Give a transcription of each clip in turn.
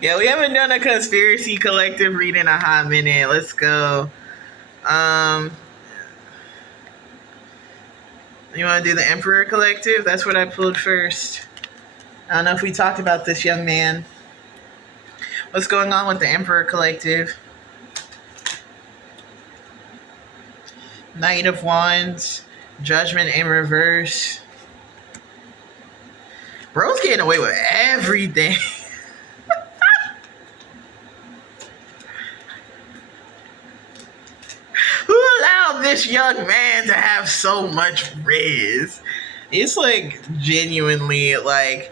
Yeah, we haven't done a conspiracy collective read in a hot minute. Let's go. Um, you want to do the Emperor collective? That's what I pulled first. I don't know if we talked about this, young man. What's going on with the Emperor collective? Knight of Wands, Judgment in reverse. Bro's getting away with everything. Who allowed this young man to have so much riz? It's like genuinely like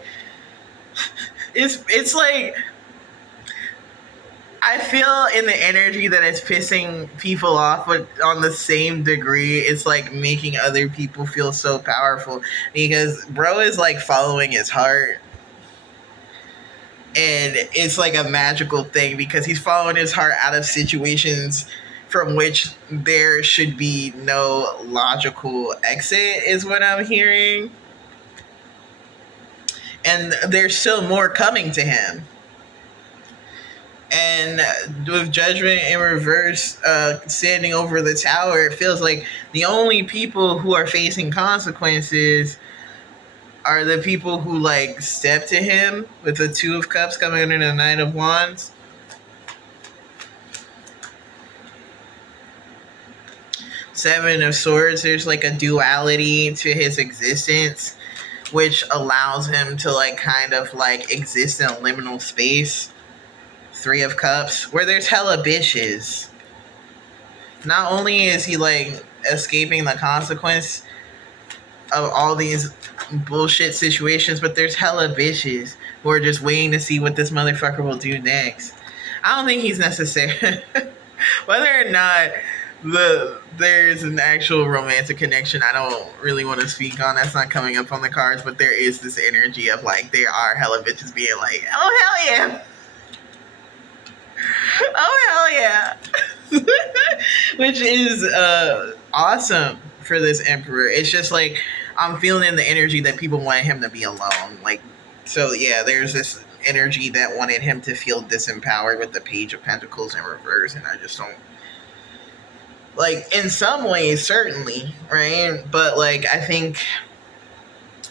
it's like I feel in the energy that it's pissing people off, but on the same degree, it's like making other people feel so powerful because bro is like following his heart. And it's like a magical thing because he's following his heart out of situations from which there should be no logical exit, is what I'm hearing. And there's still more coming to him. And with Judgment in reverse standing over the tower, it feels like the only people who are facing consequences are the people who like step to him, with the Two of Cups coming under the Knight of Wands. Seven of Swords, there's like a duality to his existence, which allows him to like kind of like exist in a liminal space. Three of Cups, where there's hella bitches. Not only is he like escaping the consequence of all these bullshit situations, but there's hella bitches who are just waiting to see what this motherfucker will do next. I don't think he's necessary. Whether or not there's an actual romantic connection, I don't really want to speak on. That's not coming up on the cards, but there is this energy of like there are hella bitches being like, oh hell yeah. Oh hell yeah. Which is awesome for this Emperor. It's just like I'm feeling in the energy that people want him to be alone. Like, so yeah, there's this energy that wanted him to feel disempowered with the Page of Pentacles in reverse, and I just don't like, in some ways certainly, right? But like I think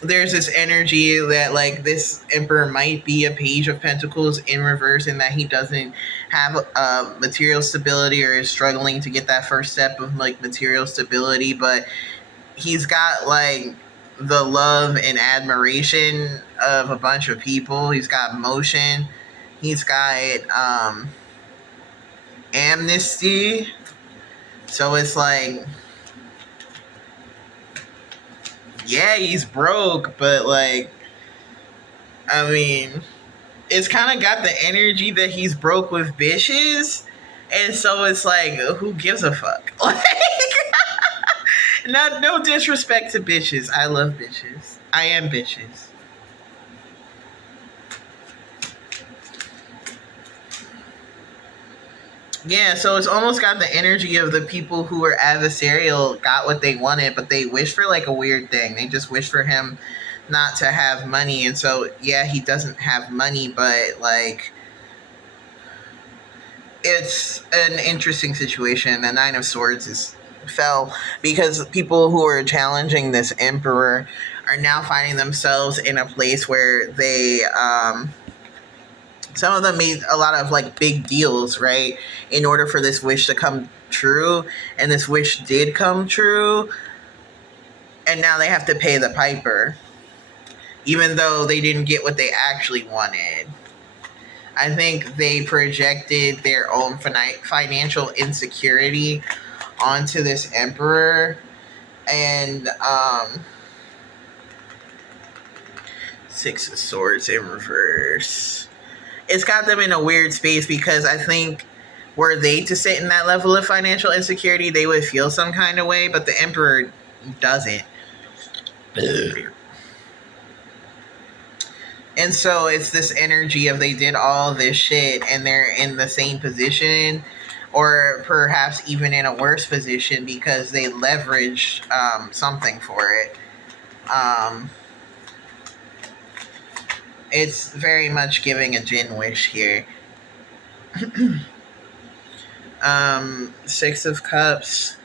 there's this energy that like this Emperor might be a Page of Pentacles in reverse, and that he doesn't have material stability or is struggling to get that first step of like material stability, but he's got like the love and admiration of a bunch of people. He's got motion. He's got amnesty. So it's like, yeah, he's broke, but like, I mean, it's kind of got the energy that he's broke with bitches. And so it's like, who gives a fuck? Like, not no disrespect to bitches. I love bitches. I am bitches. Yeah, so it's almost got the energy of the people who were adversarial got what they wanted, but they wished for like a weird thing. They just wished for him not to have money. And so, yeah, he doesn't have money, but like, it's an interesting situation. The Nine of Swords is fell because people who are challenging this Emperor are now finding themselves in a place where they some of them made a lot of like big deals, right, in order for this wish to come true, and this wish did come true, and now they have to pay the piper even though they didn't get what they actually wanted. I think they projected their own financial insecurity onto this Emperor, and Six of Swords in reverse. It's got them in a weird space because I think were they to sit in that level of financial insecurity, they would feel some kind of way, but the Emperor doesn't. And so it's this energy of they did all this shit and they're in the same position, or perhaps even in a worse position because they leveraged something for it. It's very much giving a Jin wish here. Six of Cups.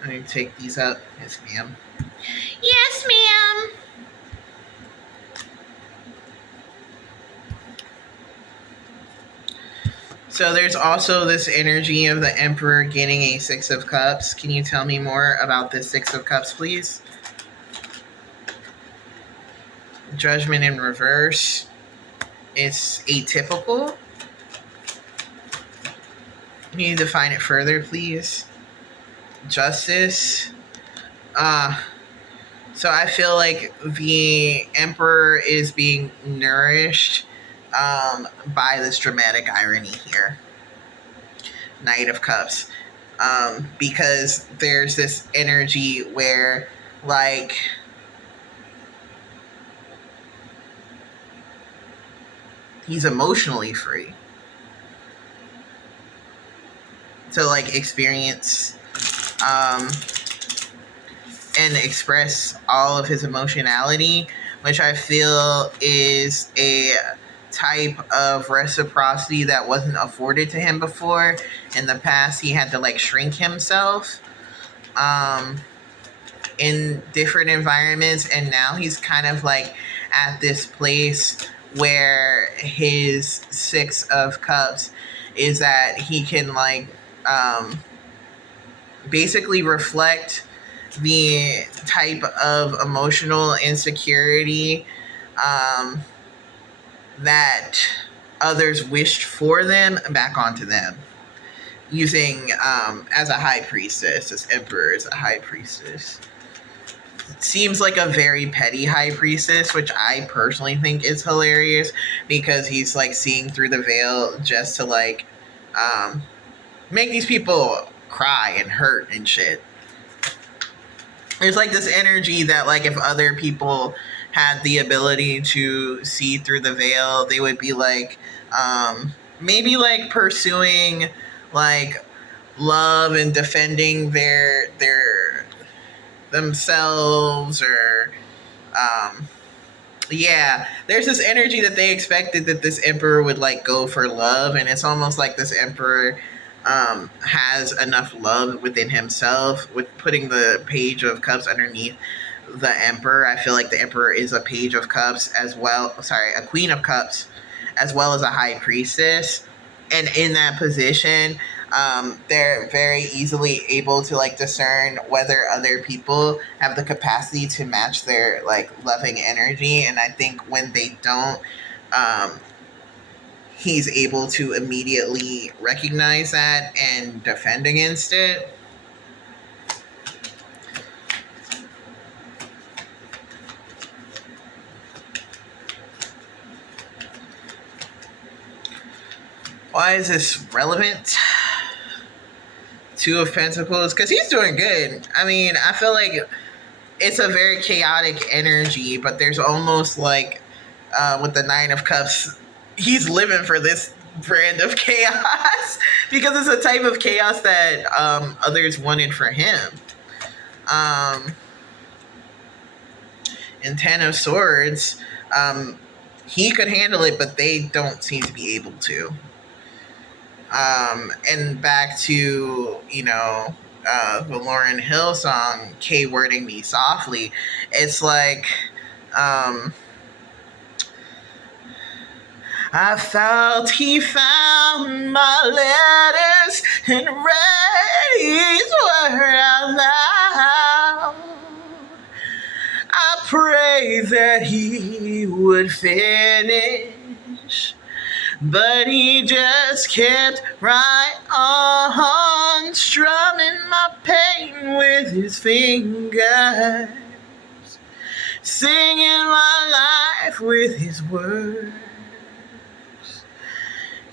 Let me take these up. Yes, ma'am. Yes, ma'am. So there's also this energy of the Emperor getting a Six of Cups. Can you tell me more about this Six of Cups, please? Judgment in reverse. It's atypical. Can you define it further, please? Justice. So I feel like the Emperor is being nourished by this dramatic irony here. Knight of Cups. Because there's this energy where, like, he's emotionally free to, like, experience and express all of his emotionality, which I feel is a type of reciprocity that wasn't afforded to him before. In the past, he had to, like, shrink himself in different environments, and now he's kind of like at this place where his Six of Cups is that he can, like, basically reflect the type of emotional insecurity that others wished for them back onto them, using as a high priestess, this Emperor is a high priestess. Seems like a very petty high priestess, which I personally think is hilarious, because he's, like, seeing through the veil just to, like, make these people cry and hurt and shit. There's, like, this energy that, like, if other people had the ability to see through the veil, they would be, like, maybe, like, pursuing, like, love and defending their themselves, or yeah, there's this energy that they expected that this Emperor would, like, go for love, and it's almost like this Emperor has enough love within himself. With putting the Page of Cups underneath the Emperor, I feel like the Emperor is a Page of Cups as well. Sorry, a Queen of Cups as well as a High Priestess, and in that position, they're very easily able to, like, discern whether other people have the capacity to match their, like, loving energy. And I think when they don't, he's able to immediately recognize that and defend against it. Why is this relevant? Two of Pentacles, because he's doing good. I mean, I feel like it's a very chaotic energy, but there's almost, like, with the Nine of Cups, he's living for this brand of chaos because it's a type of chaos that others wanted for him. And Ten of Swords, he could handle it, but they don't seem to be able to. And back to, the Lauryn Hill song, K Wording Me Softly, it's like, I felt he found my letters and read his word out loud. I prayed that he would finish, but he just kept right on, strumming my pain with his fingers, singing my life with his words,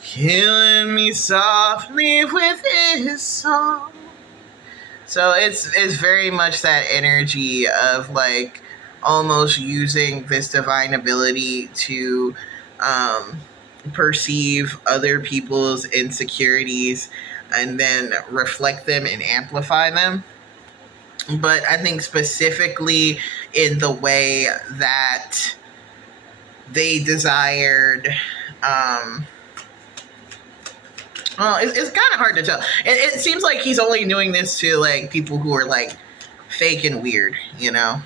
killing me softly with his song. So it's very much that energy of, like, almost using this divine ability to perceive other people's insecurities and then reflect them and amplify them. But I think specifically in the way that they desired. Um, well, it's kind of hard to tell. It seems like he's only doing this to like people who are like fake and weird, you know,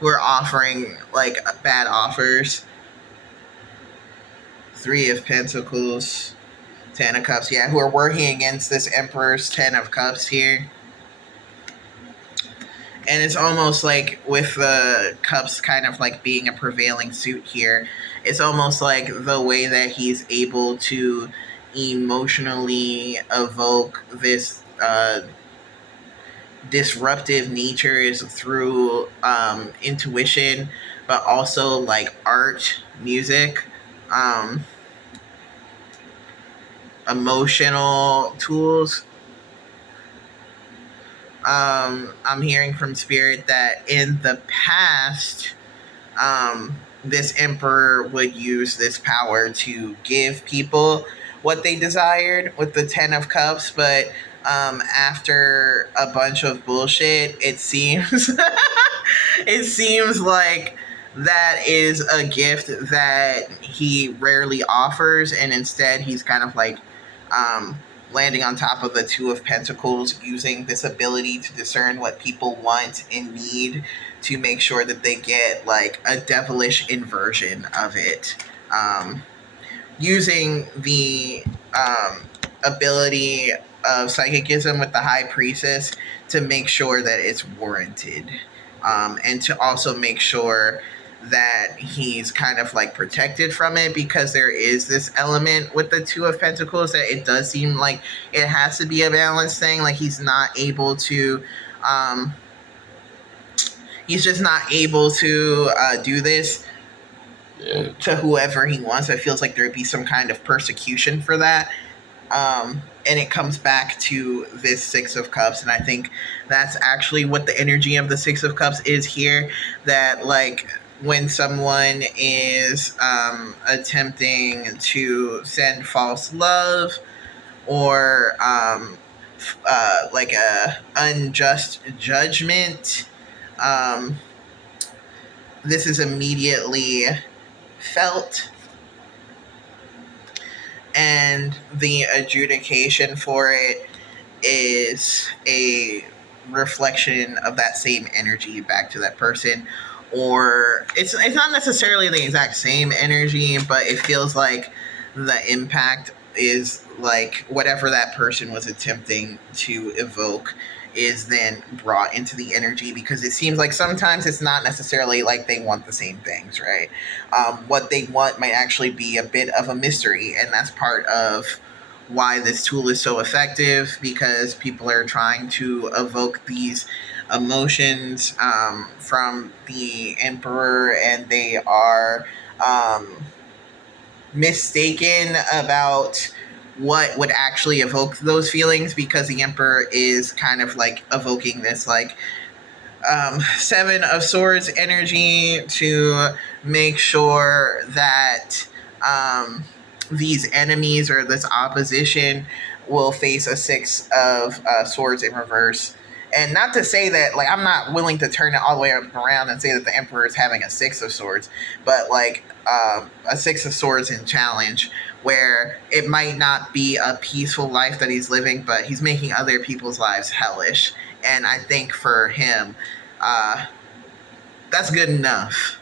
who are offering like bad offers. Three of Pentacles, Ten of Cups. Yeah, who are working against this Emperor's Ten of Cups here. And it's almost like with the cups kind of like being a prevailing suit here, it's almost like the way that he's able to emotionally evoke this disruptive nature is through intuition, but also like art, music, um, emotional tools. I'm hearing from spirit that in the past, this emperor would use this power to give people what they desired with the Ten of Cups, but after a bunch of bullshit, it seems it seems like that is a gift that he rarely offers, and instead he's kind of like um, landing on top of the Two of Pentacles, using this ability to discern what people want and need to make sure that they get like a devilish inversion of it. Using the ability of psychicism with the High Priestess to make sure that it's warranted. And to also make sure that he's kind of like protected from it, because there is this element with the Two of Pentacles that it does seem like it has to be a balanced thing. Like he's not able to he's just not able to do this to whoever he wants. It feels like there'd be some kind of persecution for that. And it comes back to this Six of Cups, and I think that's actually what the energy of the Six of Cups is here. That like when someone is attempting to send false love, or like a unjust judgment, this is immediately felt, and the adjudication for it is a reflection of that same energy back to that person. Or it's not necessarily the exact same energy, but it feels like the impact is like whatever that person was attempting to evoke is then brought into the energy, because it seems like sometimes it's not necessarily like they want the same things, right? What they want might actually be a bit of a mystery, and that's part of why this tool is so effective, because people are trying to evoke these emotions from the emperor, and they are mistaken about what would actually evoke those feelings, because the emperor is kind of like evoking this like Seven of Swords energy to make sure that these enemies or this opposition will face a Six of Swords in reverse. And not to say that, like, I'm not willing to turn it all the way up around and say that the Emperor is having a Six of Swords, but like a Six of Swords in challenge, where it might not be a peaceful life that he's living, but he's making other people's lives hellish. And I think for him, that's good enough.